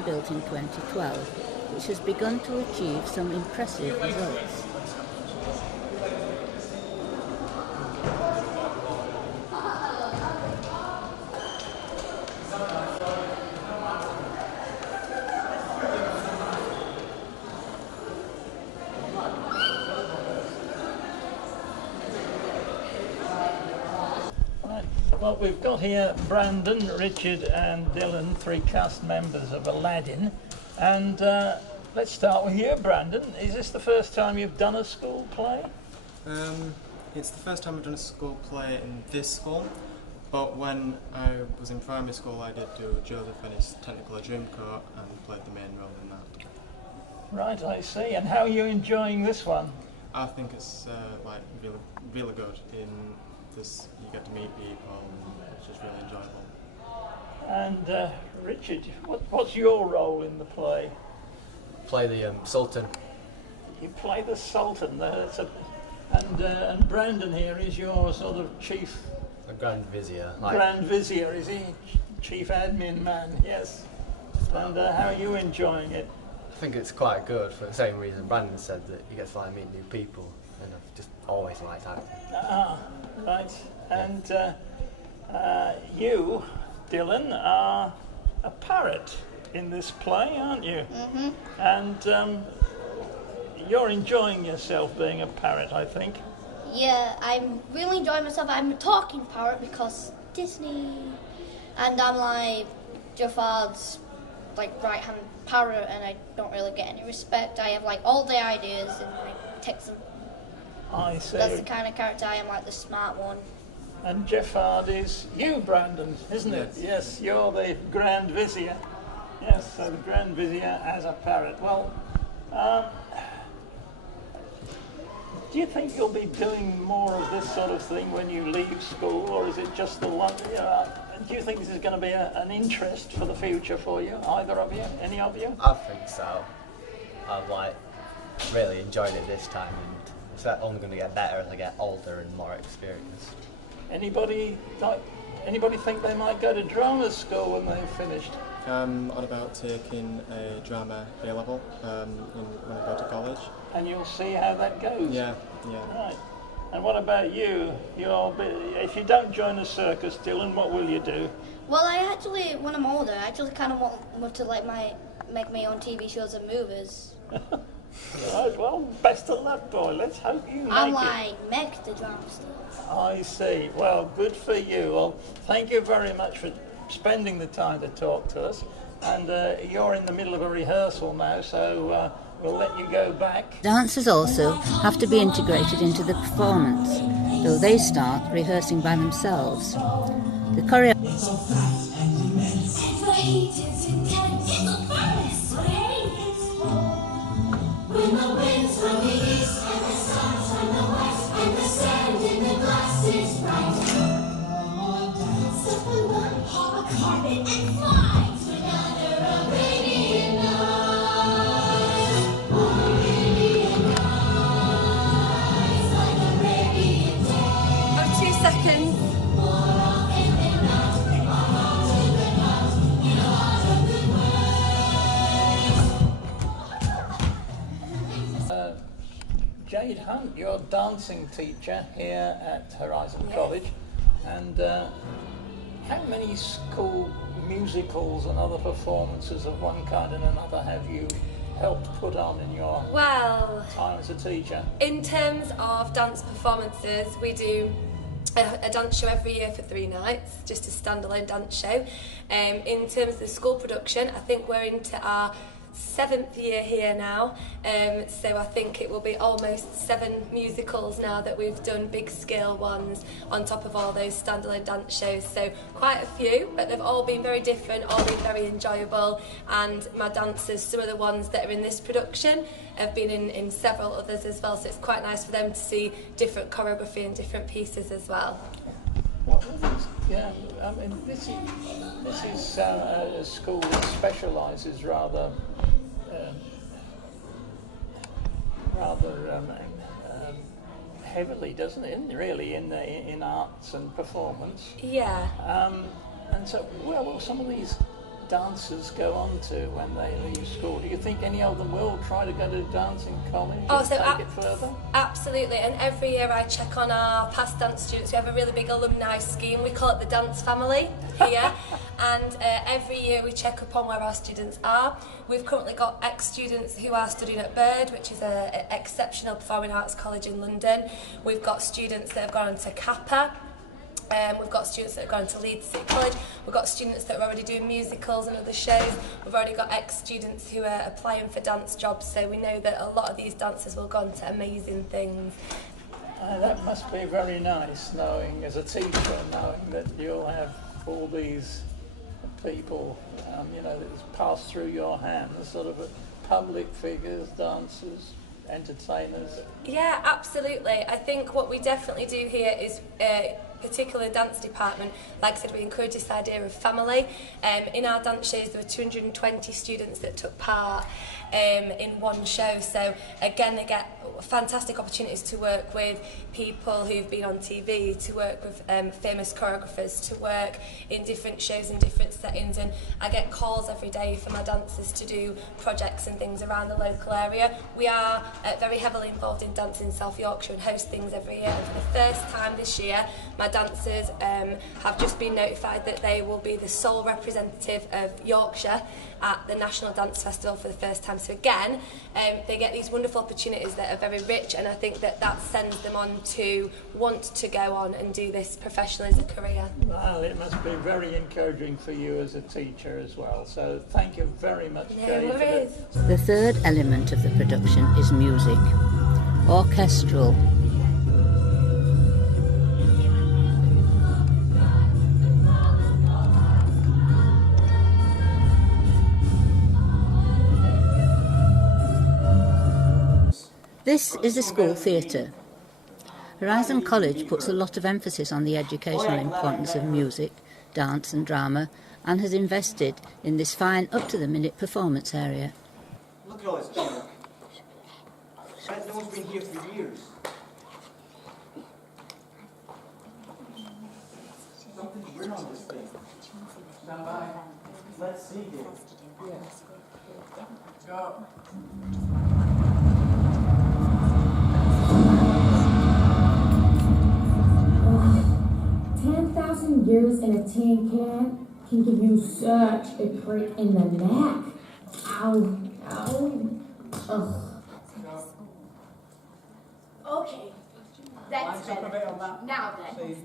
been built in 2012, which has begun to achieve some impressive results. Well, we've got here Brandon, Richard and Dylan, 3 cast members of Aladdin. And let's start with you, Brandon. Is this the first time you've done a school play? It's the first time I've done a school play in this school, but when I was in primary school I did do Joseph and his Technicolor Dreamcoat and played the main role in that. Right, I see. And how are you enjoying this one? I think it's like really good. In this, you get to meet people, and it's just really enjoyable. And Richard, what's your role in the play? Play the Sultan. You play the Sultan. And Brandon here is your sort of chief... A Grand Vizier. Grand Vizier, is he? Chief admin man, yes. And how are you enjoying it? I think it's quite good for the same reason Brandon said, that you get to meet new people, and I've just always liked acting. Ah, right. And you, Dylan, are a parrot in this play, aren't you? Mm-hmm. And you're enjoying yourself being a parrot, I think. Yeah, I'm really enjoying myself. I'm a talking parrot because Disney. And I'm like Jafar's right-hand parrot, and I don't really get any respect. I have all the ideas and I take them. I see. That's the kind of character I am, the smart one. And Jafar is you, Brandon, isn't it? Yes. Yes, you're the Grand Vizier. Yes, so the Grand Vizier as a parrot. Well, do you think you'll be doing more of this sort of thing when you leave school, or is it just the one? Do you think this is going to be an interest for the future for you, either of you, any of you? I think so. I've really enjoyed it this time, and it's only going to get better as I get older and more experienced. Anybody think they might go to drama school when they've finished? I'm on about taking a drama A-level when I go to college. And you'll see how that goes. Yeah. Right. And what about you? If you don't join the circus, Dylan, what will you do? Well, when I'm older, I actually kind of want to make my own TV shows and movies. Right, well, best of luck, boy. Let's hope you make the drama stuff. I see. Well, good for you. Well, thank you very much for spending the time to talk to us. And you're in the middle of a rehearsal now, so we'll let you go back. Dancers also have to be integrated into the performance, though they start rehearsing by themselves. The choreographer when the winds from the east and the stars from the west and the sand in the glass is bright. Step on one hot carpet and fly to another Arabian night. Arabian nights, like Arabian days. Oh, 2 seconds. Jade Hunt, you're a dancing teacher here at Horizon College, and how many school musicals and other performances of one kind and another have you helped put on in your time as a teacher? In terms of dance performances, we do a dance show every year for 3 nights, just a standalone dance show. In terms of the school production, I think we're into our 7th year here now, so I think it will be almost 7 musicals now that we've done, big scale ones on top of all those standalone dance shows, so quite a few, but they've all been very different, all been very enjoyable, and my dancers, some of the ones that are in this production have been in several others as well, so it's quite nice for them to see different choreography and different pieces as well. Yeah, I mean, this is a school that specialises rather heavily, doesn't it? Really, in arts and performance. Yeah. And so, where will some of these dancers go on to when they leave school? Do you think any of them will try to go to dancing college and take it further? Absolutely, and every year I check on our past dance students. We have a really big alumni scheme. We call it the Dance Family here, and every year we check upon where our students are. We've currently got ex-students who are studying at Bird, which is an exceptional performing arts college in London. We've got students that have gone on to Kappa. We've got students that have gone to Leeds City College. We've got students that are already doing musicals and other shows. We've already got ex-students who are applying for dance jobs, so we know that a lot of these dancers will go on to amazing things. That must be very nice, knowing as a teacher, knowing that you'll have all these people, that pass through your hands, sort of public figures, dancers, entertainers. Yeah, absolutely. I think what we definitely do here is particular dance department, like I said, we encourage this idea of family. In our dance shows there were 220 students that took part in one show, so again they get fantastic opportunities to work with people who've been on TV, to work with famous choreographers, to work in different shows in different settings, and I get calls every day from my dancers to do projects and things around the local area. We are very heavily involved in Dance in South Yorkshire and host things every year, and for the first time this year my dancers have just been notified that they will be the sole representative of Yorkshire at the National Dance Festival for the first time. So again, they get these wonderful opportunities that are very rich, and I think that sends them on to want to go on and do this professionally as a career. Well, it must be very encouraging for you as a teacher as well. So thank you very much, Jade. No worries. The third element of the production is music, orchestral. This is the school theatre. Horizon College puts a lot of emphasis on the educational importance of music, dance and drama, and has invested in this fine up-to-the-minute performance area. Look at all this junk. No one's been here for years. Something's weird on this thing. Stand by. Let's see here. Go. 10,000 years in a tin can give you such a prick in the neck. Ow, ow, ugh. Okay, that's better. Now then,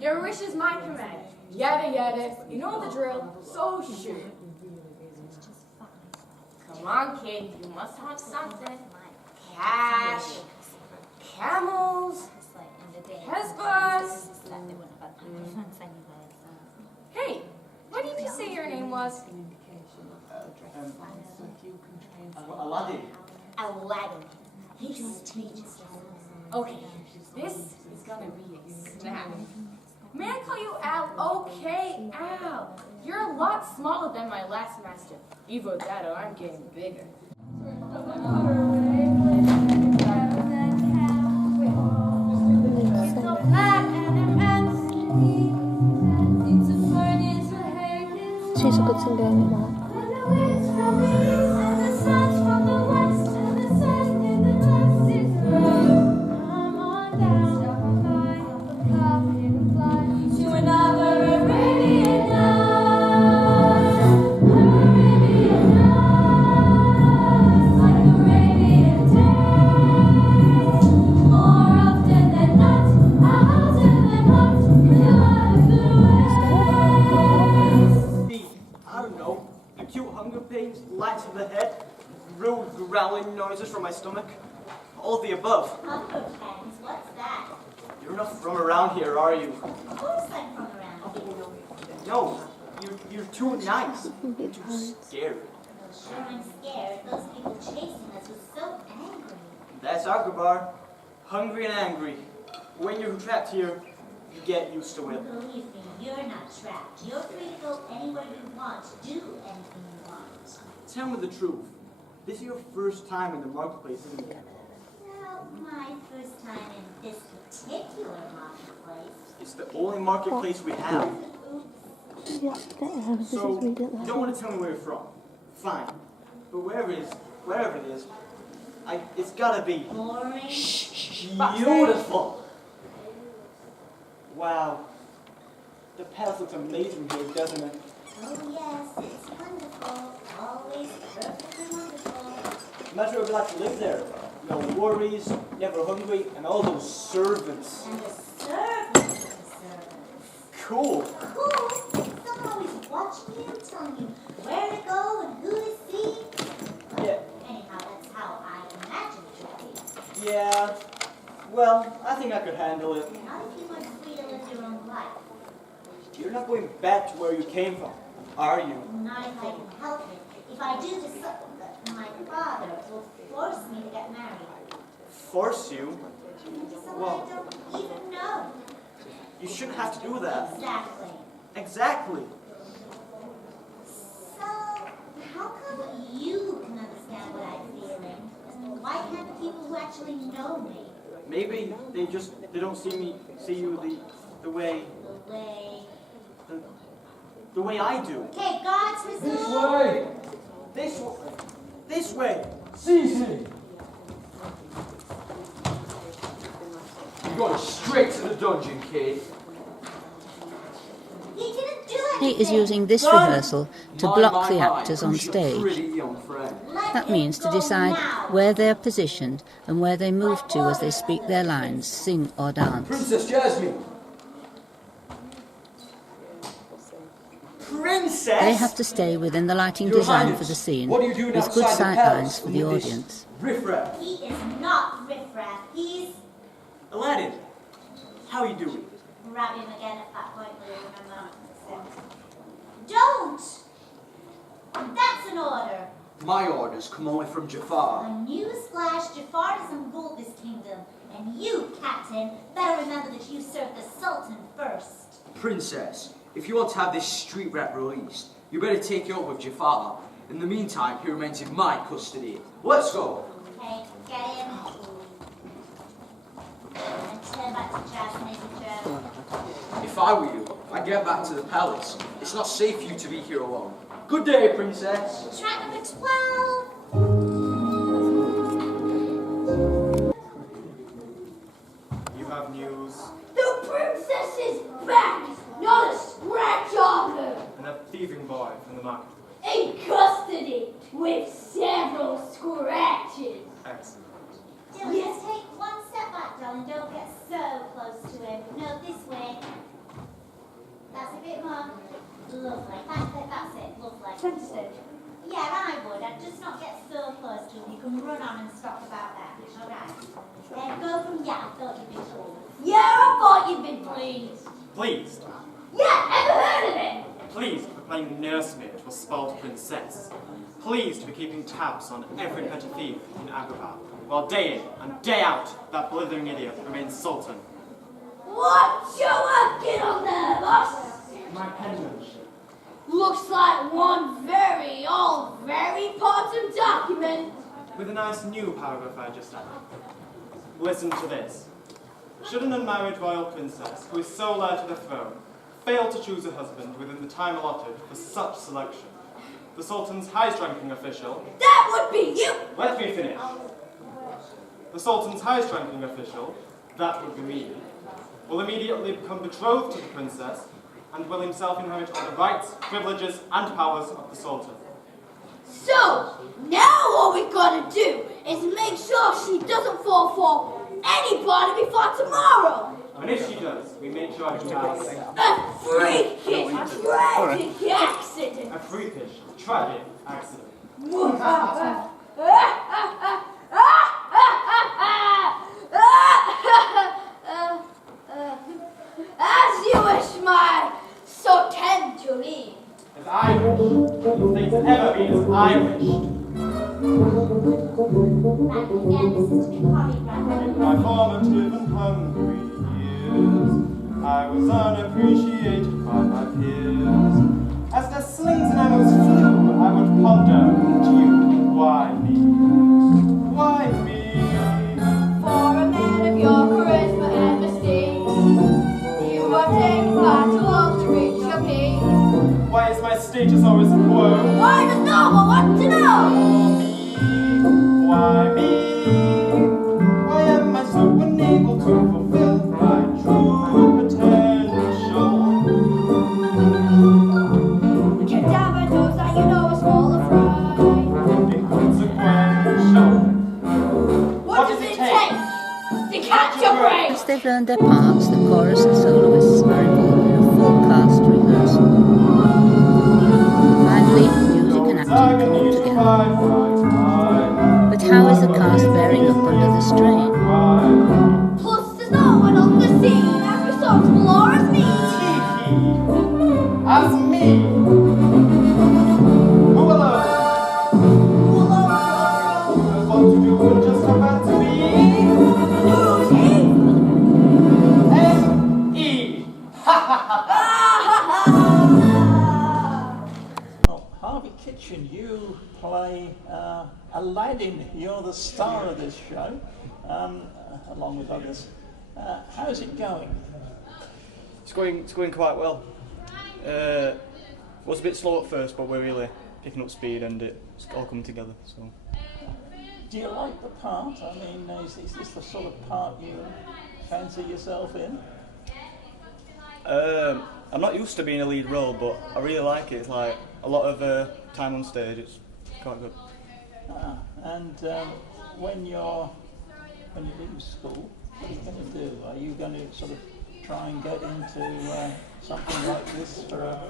your wish is my command. Yada yada, you know the drill, so shoot. Come on, kid, you must have something. Cash, camels, Hezbollah. Hey, what did you say your name was? Aladdin. Aladdin. He's teaches. Okay, this is gonna be a snap. May I call you Al? Okay, Al. You're a lot smaller than my last master. Evo Dado, I'm getting bigger. She's a good singer, Mark. Lights of the head, rude growling noises from my stomach, all the above. Hunger pangs, what's that? You're not from around here, are you? Of course I'm from around here. No, you're too nice, too scared. Well, sure I'm scared. Those people chasing us was so angry. That's Akbar, hungry and angry. When you're trapped here, you get used to it. Believe me, you're not trapped. You're free to go anywhere you want, do anything you want. Tell me the truth. This is your first time in the marketplace, isn't it? Well, my first time in this particular marketplace. It's the only marketplace we have. Oops. So, you don't want to tell me where you're from? Fine. But wherever it is, it's gotta be beautiful. Wow. The palace looks amazing here, doesn't it? Oh yes, it's wonderful. Always perfectly wonderful. Imagine what it'd be like to live there. No worries, never hungry, and all those servants. And the servants of the servants. Cool. Cool? Someone always watching you, telling you where to go and who to see. Yeah. Anyhow, that's how I imagine it would be. Yeah. Well, I think I could handle it. Not if you were free to live your own life. You're not going back to where you came from, are you? Not if I can help it. If I do this, my father will force me to get married. Force you? Someone I don't even know. You shouldn't have to do that. Exactly. Exactly. So, how come you can understand what I'm feeling? And why can't the people who actually know me? Maybe they don't see you the way the way I do. Okay, God's resolve. This way. This way. Seize me! You're going straight to the dungeon, kid. He didn't do He anything. is using this rehearsal to block the actors on Who's your stage. pretty young friend? That means to decide where they are positioned and where they move to as they speak their lines, sing or dance. Princess Jasmine! Princess! They have to stay within the lighting Your design Highness, for the scene, what are you doing with good outside the sight palace lines for the with this audience. riffraff? He is not riffraff. He's Aladdin, how are you doing? grab him again at that point, will you remember? Don't! That's an order. My orders come only from Jafar. A newsflash, Jafar doesn't rule this kingdom. And you, Captain, better remember that you serve the Sultan first. Princess, if you want to have this street rat released, you better take it up with Jafar. In the meantime, he remains in my custody. Let's go. Okay, get him. And turn back to Jasmine, Joe. If I were you, I'd get back to the palace. It's not safe for you to be here alone. Good day, Princess. Track number 12. You have news The princess is back! Not a scratch on her! and a thieving boy from the market. In custody with several scratches. Excellent. Dylan, just take one step back, darling. Don't get so close to him. No, this way. That's a bit more. Lovely. That's it. Lovely. Princess. Yeah, I would. I'd just not get so close to him. You can run on and stop about that. All right. Go from I thought you'd be pleased. Yeah, I thought you'd be pleased. Pleased. Yeah, ever heard of it? Pleased for playing nursemaid to a spoiled princess. Pleased to be keeping tabs on every petty thief in Agrabah, while day in and day out that blithering idiot remains sultan. What you working on there, boss? My penmanship. Looks like one very old, very important document. With a nice new paragraph I just added. Listen to this. Should an unmarried royal princess, who is sole heir to the throne, fail to choose a husband within the time allotted for such selection, the Sultan's highest-ranking official... That would be you! Let me finish. The Sultan's highest-ranking official, that would be me, will immediately become betrothed to the princess and will himself inherit all the rights, privileges, and powers of the Sultan. So, now what we gotta do is make sure she doesn't fall for anybody before tomorrow. And if she does, we make sure she has A freakish, tragic accident. a freakish, tragic accident. As you wish, my Sultan to leave. As I wish, things have ever been as I wished. Back again, this is to be choreographed. In my formative and hungry years, I was unappreciated by my peers. As their slings and arrows flew, I would ponder to you, why me? Why me? For a man of your charisma and mystique, you have taken part to all to reach your peak. to come all together. But how is the cast bearing up under the strain? Plus, there's no one on the scene as responsible or as me. As me. Who alone? Knows what to do and just about to be. M.E. Well, Harvey Kitchen, you play Aladdin. You're the star of this show, along with others. How's it going? It's going quite well. Was a bit slow at first, but we're really picking up speed and it's all coming together. So. Do you like the part? I mean, is this the sort of part you fancy yourself in? I'm not used to being a lead role, but I really like it. It's like a lot of time on stage. It's quite good. And when you leave school, what are you going to do? Are you going to sort of try and get into something like this for a...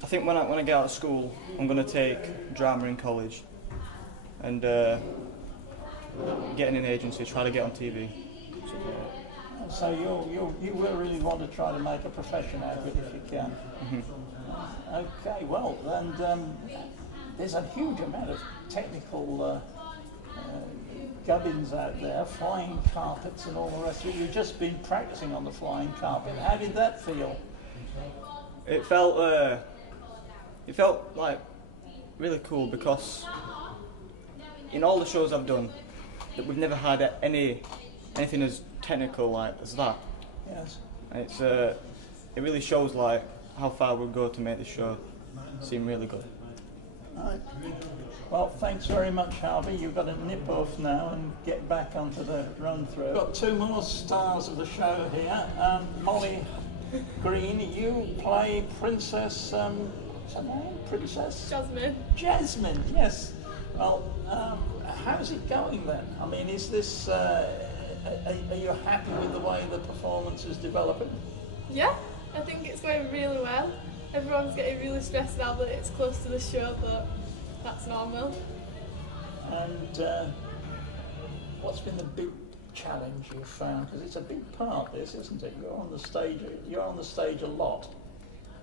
I think when I get out of school, I'm going to take drama in college and get in an agency, try to get on TV. So you will really want to try to make a profession out of it if you can. Mm-hmm. Okay, well, and there's a huge amount of technical gubbins out there, flying carpets and all the rest of it. You've just been practicing on the flying carpet. How did that feel? It felt like really cool because in all the shows I've done, that we've never had anything as technical as that. Yes. And it really shows like how far we'll go to make the show seem really good. Right. Well, thanks very much, Harvey. You've got to nip off now and get back onto the run-through. We've got two more stars of the show here. Molly Green, you play Princess... what's her name? Princess? Jasmine. Jasmine, yes. Well, how's it going then? I mean, is this... are you happy with the way the performance is developing? Yeah, I think it's going really well. Everyone's getting really stressed now that it's close to the show, but that's normal. And what's been the big challenge you've found? Because it's a big part, this, isn't it? You're on the stage a lot.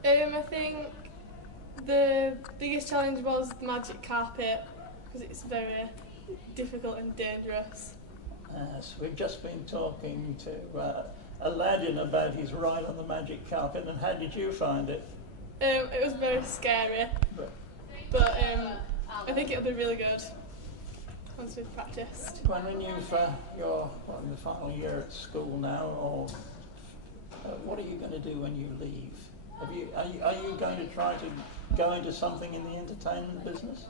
I think the biggest challenge was the magic carpet, because it's very difficult and dangerous. Yes, we've just been talking to Aladdin about his ride on the magic carpet, and how did you find it? It was very scary, but I think it'll be really good once we've practiced. When you're in the final year at school now, or what are you going to do when you leave? Are you going to try to go into something in the entertainment business?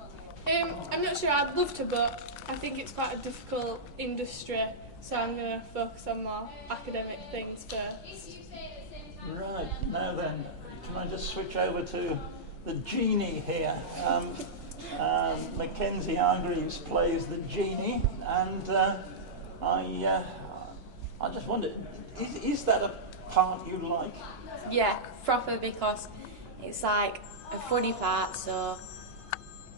I'm not sure. I'd love to, but I think it's quite a difficult industry, so I'm going to focus on more academic things first. Right, now then, can I just switch over to the genie here? Mackenzie Hargreaves plays the genie, and I just wondered, is that a part you like? Yeah, proper, because it's like a funny part, so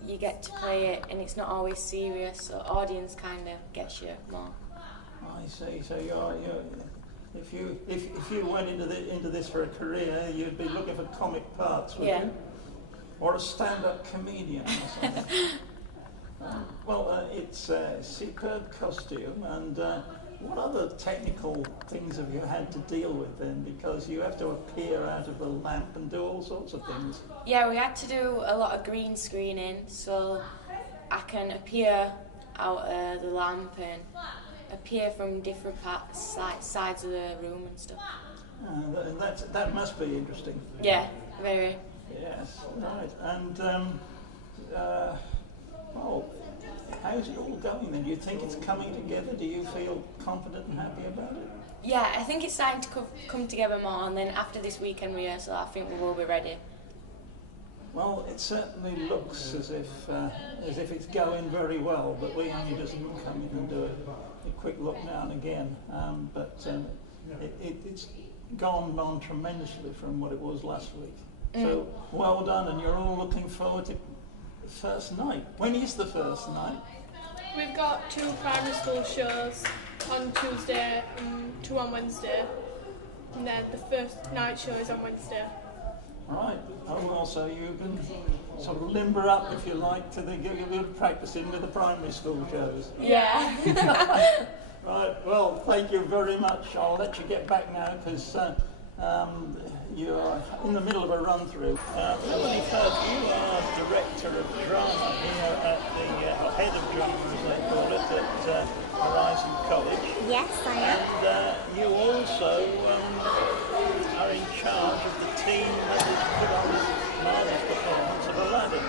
you get to play it and it's not always serious, so audience kind of gets you more. I see. So if you went into this for a career, you'd be looking for comic parts, would you? Or a stand-up comedian or something. Well, it's a superb costume, and what other technical things have you had to deal with then? Because you have to appear out of the lamp and do all sorts of things. Yeah, we had to do a lot of green screening, so I can appear out of the lamp and appear from different parts, sides of the room and stuff. That must be interesting. Yeah, very. Yes, right. And, well, how's it all going then? Do you think it's coming together? Do you feel confident and happy about it? Yeah, I think it's starting to come together more, and then after this weekend rehearsal, I think we will be ready. Well, it certainly looks as if it's going very well, but we only just come in and do a quick look now and again. But it's gone on tremendously from what it was last week. So well done, and you're all looking forward to the first night. When is the first night? We've got 2 primary school shows on Tuesday and 2 on Wednesday. And then the first night show is on Wednesday. Right. Oh well, so you can sort of limber up, if you like, to give you a little practicing with the primary school shows. Yeah. Right. Well, thank you very much. I'll let you get back now because you are in the middle of a run-through. Melanie, Firth, you are director of drama here at the or head of drama, as they call it, at Horizon College. Yes, I am. And you also are in charge of the team that has put on this marvellous performance of Aladdin.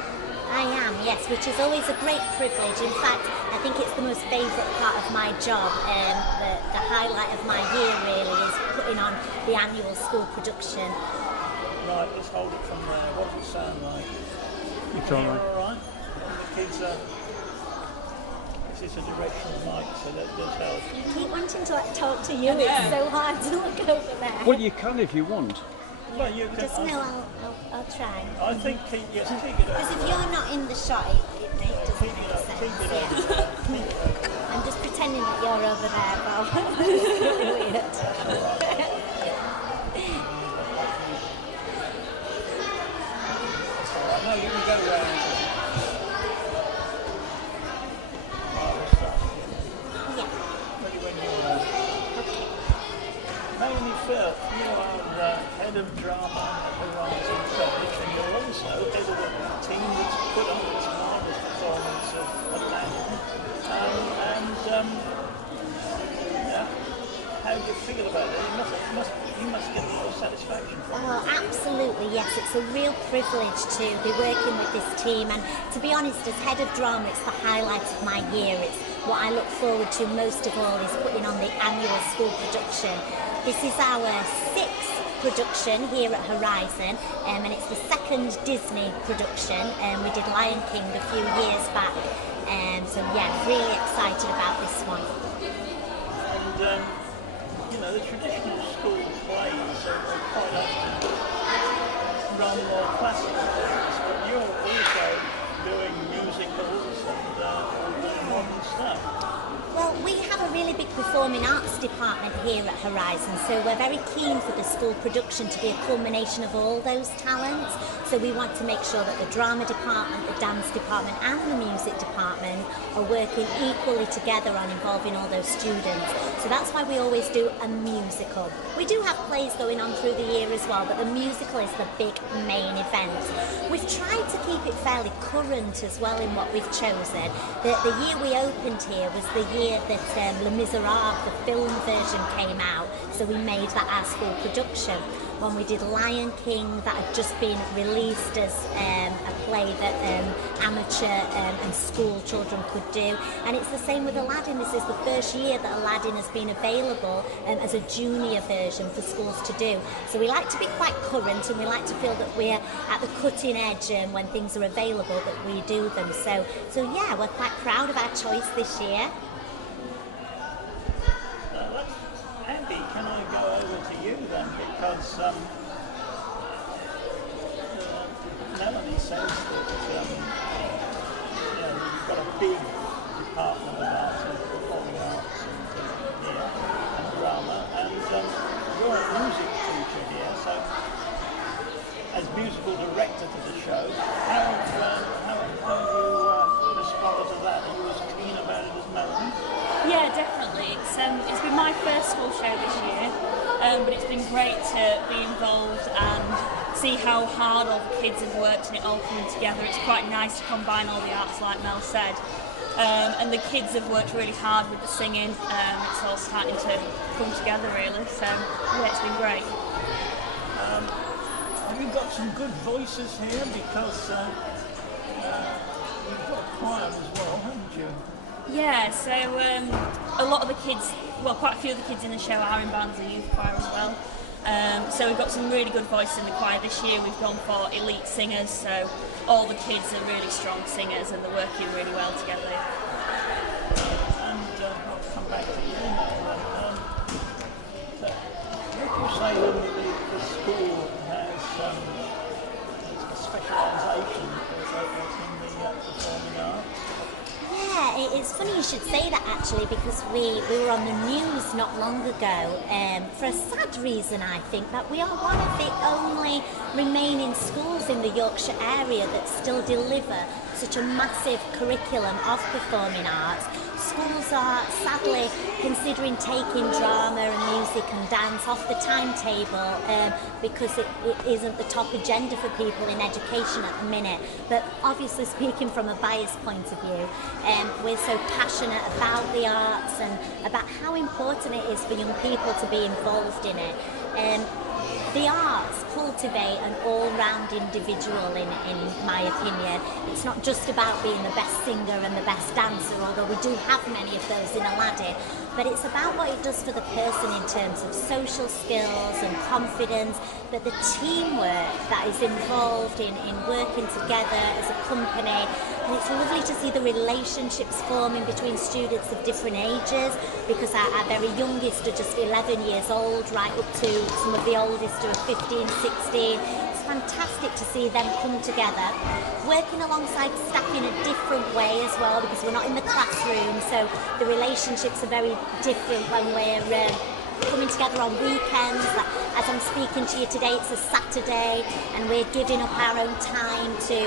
I am, yes, which is always a great privilege. In fact, I think it's the most favourite part of my job. The highlight of my year really is putting on the annual school production. Right, let's hold it from there. What does it sound like? It's all right. All right? The kids are... This is a directional mic, so that does help. I keep wanting to talk to you. It's so hard to look over there. Well, you can if you want. Well, you can... Just no, I'll try. I think keep it up. Because if you're not in the shot, it doesn't make sense. Yeah. I'm just pretending that you're over there, Bob. It's really weird. No, you can go round. Melanie Firth, you are head of drama at Horizon College, and you're also head of a team that's put on this marvellous performance of Aladdin. How do you feel about it? You must get a lot of satisfaction from it. Oh, absolutely, yes. It's a real privilege to be working with this team, and to be honest, as head of drama, it's the highlight of my year. It's what I look forward to most of all is putting on the annual school production. This is our 6th production here at Horizon, and it's the 2nd Disney production. We did Lion King a few years back, so yeah, really excited about this one. And you know, the traditional school plays are quite often run more classical things, but you're also doing musicals and modern stuff. Well, we have a really big performing arts department here at Horizon, so we're very keen for the school production to be a culmination of all those talents. So we want to make sure that the drama department, the dance department and the music department are working equally together on involving all those students. So that's why we always do a musical. We do have plays going on through the year as well, but the musical is the big main event. We've tried to keep it fairly current as well in what we've chosen. The year we opened here was the year that Les Miserables, the film version, came out, so we made that our school production. When we did Lion King, that had just been released as a play that amateur and school children could do. And it's the same with Aladdin. This is the first year that Aladdin has been available as a junior version for schools to do. So we like to be quite current, and we like to feel that we're at the cutting edge when things are available, that we do them. So yeah, we're quite proud of our choice this year. Abbie, can I go over to you then? Because Melanie says that you've got a big department of arts and performing arts and drama, and you're a music teacher here, so as musical director to the show, how have you responded to that? Are you as keen about it as Melanie? Yeah, definitely. It's been my first school show this year, but it's been great to be involved and see how hard all the kids have worked and it all coming together. It's quite nice to combine all the arts, like Mel said. And the kids have worked really hard with the singing. It's all starting to come together really, so yeah, it's been great. Have you got some good voices here? Because you've got a choir as well, haven't you? Yeah, so a lot of the kids, well, quite a few of the kids in the show are in bands and youth choir as well. So we've got some really good voices in the choir this year. We've gone for elite singers, so all the kids are really strong singers and they're working really well together. And I'll come back to you now. Would you say that the school has specialisation in the performing arts? Yeah, it's funny you should say that actually, because we were on the news not long ago for a sad reason, I think, that we are one of the only remaining schools in the Yorkshire area that still deliver such a massive curriculum of performing arts. Schools are sadly considering taking drama and music and dance off the timetable because it isn't the top agenda for people in education at the minute. But obviously, speaking from a biased point of view, we're so passionate about the arts and about how important it is for young people to be involved in it. The arts cultivate an all-round individual, in my opinion. It's not just about being the best singer and the best dancer, although we do have many of those in Aladdin, but it's about what it does for the person in terms of social skills and confidence, but the teamwork that is involved in working together as a company. And it's lovely to see the relationships forming between students of different ages, because our very youngest are just 11 years old, right up to some of the oldest are 15, 16. It's fantastic to see them come together, working alongside staff in a different way as well, because we're not in the classroom, so the relationships are very different when we're coming together on weekends. Like, as I'm speaking to you today, it's a Saturday and we're giving up our own time to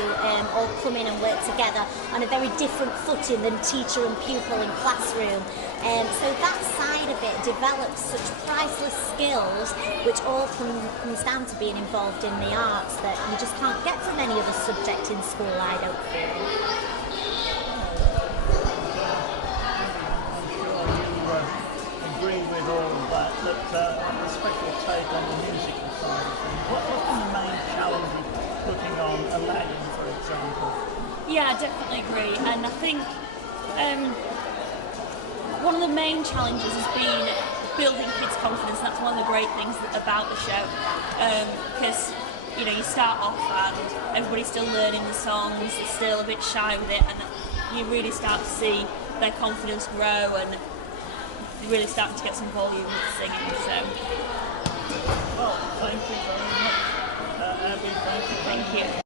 all come in and work together on a very different footing than teacher and pupil in classroom. So that side of it develops such priceless skills, which all comes down to being involved in the arts, that you just can't get from any other subject in school, I don't feel. With all of that, a special take on the musical side of things. What's been the main challenge of putting on Aladdin, for example? Yeah, I definitely agree, and I think one of the main challenges has been building kids' confidence. That's one of the great things about the show, because you start off and everybody's still learning the songs, they're still a bit shy with it, and you really start to see their confidence grow and really starting to get some volume with singing. So, well, thank you very much, Abbie. Thank you.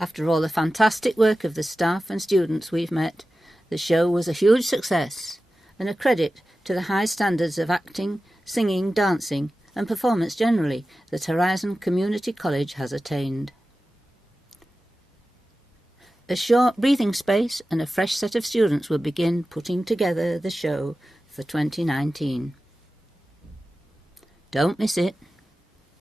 After all the fantastic work of the staff and students we've met, the show was a huge success and a credit to the high standards of acting, singing, dancing and performance generally that Horizon Community College has attained. A short breathing space and a fresh set of students will begin putting together the show for 2019. Don't miss it.